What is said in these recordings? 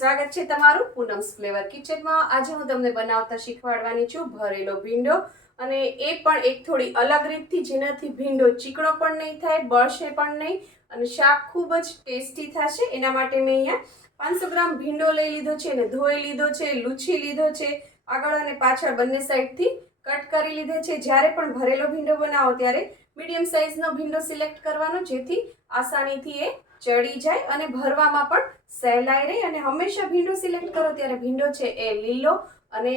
સ્વાગત છે તમારું પૂનમ ફ્લેવર કિચનમાં. આજે હું તમને બનાવતા શીખવાડવાની છું ભરેલો ભીંડો અને એ પણ એક થોડી અલગ રીતથી, જેનાથી ભીંડો ચીકણો પણ નહીં થાય, બળશે પણ નહીં અને શાક ખૂબ જ ટેસ્ટી થશે. એના માટે મેં અહીંયા પાંચસો ગ્રામ ભીંડો લઈ લીધો છે અને ધોઈ લીધો છે, લૂછી લીધો છે, આગળ અને પાછળ બંને સાઈડથી કટ કરી લીધો છે. જ્યારે પણ ભરેલો ભીંડો બનાવો, ત્યારે મીડિયમ સાઇઝનો ભીંડો સિલેક્ટ કરવાનો, જેથી આસાનીથી એ ચડી જાય અને ભરવામાં પણ સહેલાઈ રહે અને હંમેશા ભીંડો સિલેક્ટ કરો ત્યારે ભીંડો છે એ લીલો અને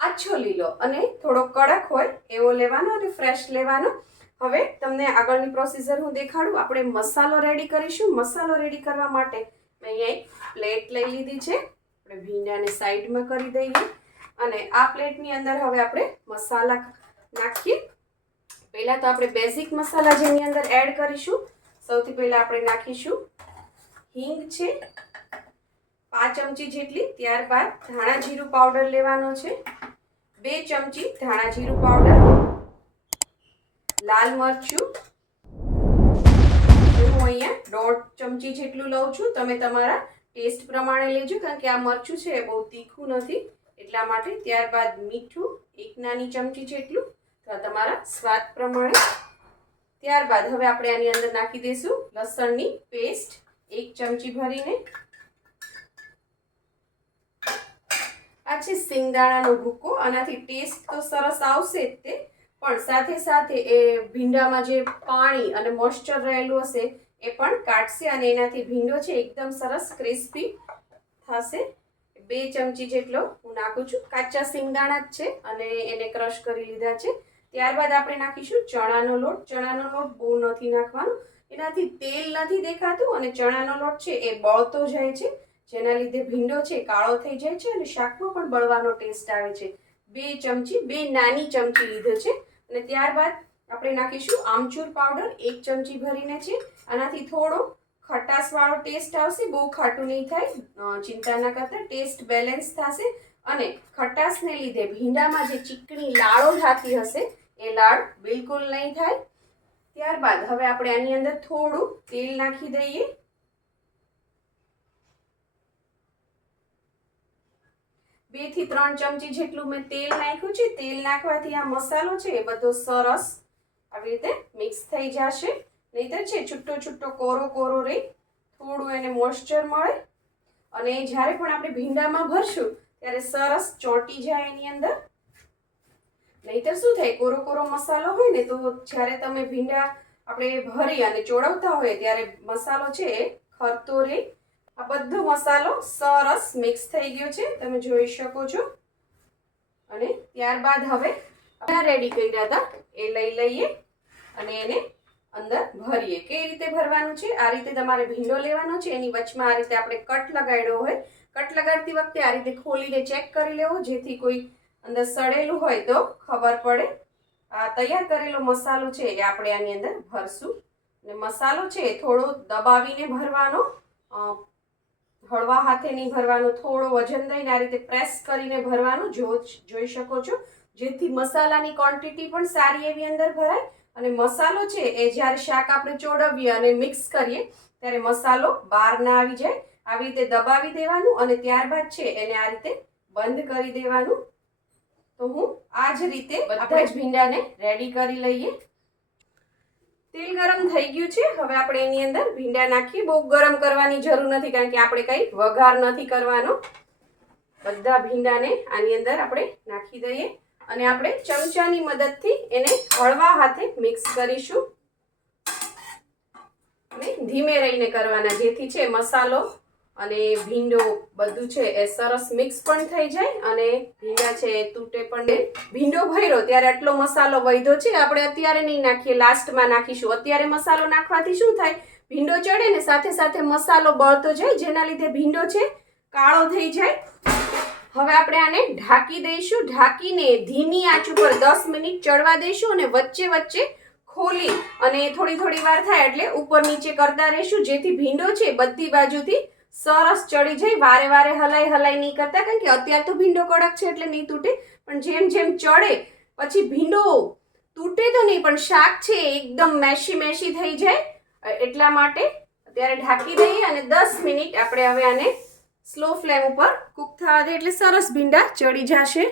આછો લીલો અને થોડો કડક હોય એવો લેવાનો અને ફ્રેશ લેવાનો. હવે તમને આગળની પ્રોસીજર હું દેખાડું. આપણે મસાલો રેડી કરીશું. મસાલો રેડી કરવા માટે મેં અહીંયા એક પ્લેટ લઈ લીધી છે. આપણે ભીંડાને સાઈડમાં કરી દઈએ. અને આ પ્લેટની અંદર હવે આપણે મસાલા નાખીએ. પહેલાં તો આપણે બેઝિક મસાલા જેની અંદર એડ કરીશું. સૌથી પહેલાં આપણે નાખીશું. હિંગ છે પાંચ ચમચી જેટલી, ત્યારબાદ ધાણા જીરું પાવડર લેવાનો છે. બે ચમચી ધાણા જીરું પાવડર લાલ મરચું. હું અહીંયા દોઢ ચમચી જેટલું લઉં છું. તમે તમારા ટેસ્ટ પ્રમાણે લેજો, કારણ કે આ મરચું છે એ બહુ તીખું નથી. એટલા માટે ત્યારબાદ મીઠું એક નાની ચમચી જેટલું તમારા સ્વાદ પ્રમાણે ત્યારબાદ હવે આપણે આની અંદર નાખી દઈશું લસણની પેસ્ટ. એક ચમચી ભરીને. આ છે સિંગદાણાનો ભૂકો. આનાથી ટેસ્ટ તો સરસ આવશે જ તે. પણ સાથે સાથે એ ભીંડામાં જે પાણી અને મોઇશ્ચર રહેલું હશે એ પણ કાઢશે અને એનાથી ભીંડો છે એકદમ સરસ ક્રિસ્પી થશે. બે ચમચી જેટલો હું નાખું છું. કાચા સિંગદાણા જ છે અને એને ક્રશ કરી લીધા છે. ત્યારબાદ આપણે નાખીશું ચણાનો લોટ. ચણાનો લોટ બહુ નથી નાખવાનો. એનાથી તેલ નથી દેખાતું અને ચણાનો લોટ છે એ બળતો જાય છે. જેના લીધે ભીંડો છે કાળો થઈ જાય છે અને શાકમાં પણ બળવાનો ટેસ્ટ આવે છે. બે ચમચી, બે નાની ચમચી લીધો છે. અને ત્યારબાદ આપણે નાખીશું આમચૂર પાવડર. એક ચમચી ભરીને છે. આનાથી થોડો ખટાશવાળો ટેસ્ટ આવશે. બહુ ખાટું નહીં થાય. ચિંતા ના કરતા. ટેસ્ટ બેલેન્સ થશે. અને ખટાશને લીધે ભીંડામાં જે ચીકણી લાળો થતી હશે એ લાળ બિલકુલ નહીં થાય. ત્યારબાદ હવે આપણે આની અંદર થોડું તેલ નાખી દઈએ. બેથી ત્રણ ચમચી જેટલું મેં તેલ નાખ્યું છે. તેલ નાખવાથી આ મસાલો છે એ બધો સરસ આવી રીતે મિક્સ થઈ જશે. નહીતર છે છૂટો છૂટો કોરો કોરો રહી થોડું એને મોઇશ્ચર મળે. અને જ્યારે પણ આપણે ભીંડામાં ભરશું, ત્યારે સરસ ચોંટી જાય એની અંદર. નહીતર શું થાય? કોરો કોરો મસાલો હોય ને, તો જ્યારે તમે ભીંડા આપણે ભરી અને ચોળવતા હોય, ત્યારે મસાલો છે એ ખરતો રહે આ બધો મસાલો સરસ મિક્સ થઈ ગયો છે, તમે જોઈ શકો છો. અને ત્યારબાદ હવે રેડી કર્યા હતા, એ લઈ લઈએ અને એને અંદર ભરીએ. કઈ રીતે ભરવાનું છે? આ રીતે તમારે ભીંડો લેવાનો છે, એની વચમાં આ રીતે આપણે કટ લગાડ્યો હોય. કટ લગાડતી વખતે આ રીતે ખોલીને ચેક કરી લેવો, જેથી કોઈ અંદર સડેલું હોય તો ખબર પડે. આ તૈયાર કરેલો મસાલો છે એ આપણે આની અંદર ભરશું. અને મસાલો છે થોડો દબાવીને ભરવાનો હળવા હાથે નહીં ભરવાનો, થોડો વજન દઈને આ રીતે પ્રેસ કરીને ભરવાનું, જો જોઈ શકો છો. જેથી મસાલાની ક્વોન્ટિટી પણ સારી એવી અંદર ભરાય. અને મસાલો છે એ જ્યારે શાક આપણે ચોડવીએ અને મિક્સ કરીએ, ત્યારે મસાલો બહાર ના આવી જાય. આવી રીતે દબાવી દેવાનું અને ત્યારબાદ છે એને આ રીતે બંધ કરી દેવાનું. તો હું આ જ રીતે બધા જ ભીંડાને રેડી કરી લઈએ. તેલ ગરમ થઈ ગયું છે. હવે આપણે એની અંદર ભીંડા નાખીએ બહુ ગરમ કરવાની જરૂર નથી કારણ કે આપણે કંઈ વઘાર નથી કરવાનો. બધા ભીંડાને આની અંદર આપણે નાખી દઈએ અને આપણે ચમચાની મદદથી એને હળવા હાથે મિક્સ કરીશું. અને ધીમે રહીને કરવાના જેથી છે મસાલો અને ભીંડો બધું છે એ સરસ મિક્સ પણ થઈ જાય અને ભીંડા છે એ તૂટે પણ ભીંડો ભર્યો ત્યારે આટલો મસાલો વૈધો છે, આપણે અત્યારે નહીં નાખીએ લાસ્ટમાં નાખીશું. અત્યારે મસાલો નાખવાથી શું થાય? ભીંડો ચડે ને સાથે સાથે મસાલો બળતો જાય, જેના લીધે ભીંડો છે કાળો થઈ જાય. હવે આપણે આને ઢાંકી દઈશું, ઢાંકીને ધીમી આંચ ઉપર દસ મિનિટ ચડવા દઈશું અને વચ્ચે વચ્ચે ખોલી અને થોડી થોડી વાર થાય એટલે ઉપર નીચે કરતા રહીશું, જેથી ભીંડો છે બધી બાજુથી સરસ ચડી જાય વારે વારે હલાઈ હલાઈ નહીં કરતા, કારણ કે અત્યારે તો ભીંડો કડક છે એટલે નહીં તૂટે. પણ જેમ જેમ ચડે, પછી ભીંડો તૂટે તો નહીં, પણ શાક છે એકદમ મેશી મેશી થઈ જાય. એટલા માટે અત્યારે ઢાંકી દઈએ અને દસ મિનિટ આપણે હવે આને સ્લો ફ્લેમ ઉપર કૂક થવા દે એટલે સરસ ભીંડા ચડી જશે.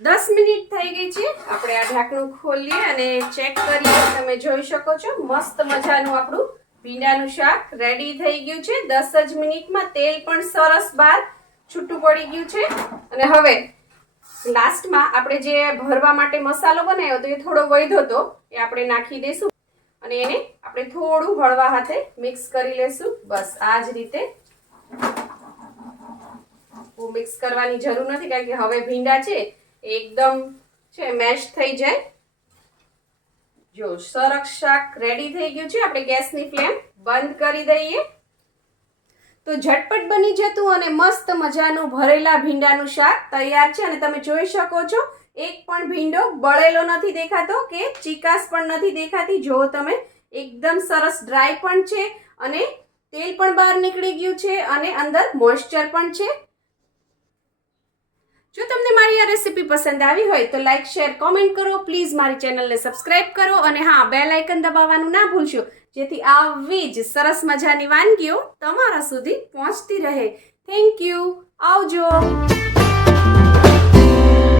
દસ મિનિટ થઈ ગઈ છે. આપણે આ ઢાંકણું ખોલીએ અને ચેક કરીએ. તમે જોઈ શકો છો, મસ્ત મજાનું આપણું ભીંડાનું શાક રેડી થઈ ગયું છે. દસ જ મિનિટમાં તેલ પણ સરસ બહાર છૂટું પડી ગયું છે. અને હવે લાસ્ટમાં આપણે જે ભરવા માટે મસાલો બનાવ્યો હતો એ થોડો વધ્યો હતો, એ આપણે નાખી દઈશું. અને એને આપણે થોડું હળવા હાથે મિક્સ કરી લેશું. બસ, આ જ રીતે. મિક્સ કરવાની જરૂર નથી, કારણ કે હવે ભીંડા છે એકદમ છે મેશ થઈ જાય. જો સરસ શાક રેડી થઈ ગયું છે, આપણે ગેસની ફ્લેમ બંધ કરી દઈએ. તો ઝટપટ બની જતું અને મસ્ત મજાનું ભરેલા ભીંડાનું શાક તૈયાર છે અને તમે જોઈ શકો છો, એક પણ ભીંડો બળેલો નથી દેખાતો કે ચીકાશ પણ નથી દેખાતી. જો તમે એકદમ સરસ ડ્રાય પણ છે અને તેલ પણ બહાર નીકળી ગયું છે અને અંદર મોઇશ્ચર પણ છે. જો તમને મારી આ રેસીપી પસંદ આવી હોય તો લાઈક શેર કોમેન્ટ કરો. પ્લીઝ મારી ચેનલને સબસ્ક્રાઇબ કરો અને હા બે લાઇકન દબાવવાનું ના ભૂલશો. જેથી આવી જ સરસ મજાની વાનગીઓ તમારા સુધી પહોંચતી રહે. થેન્ક યુ આવજો.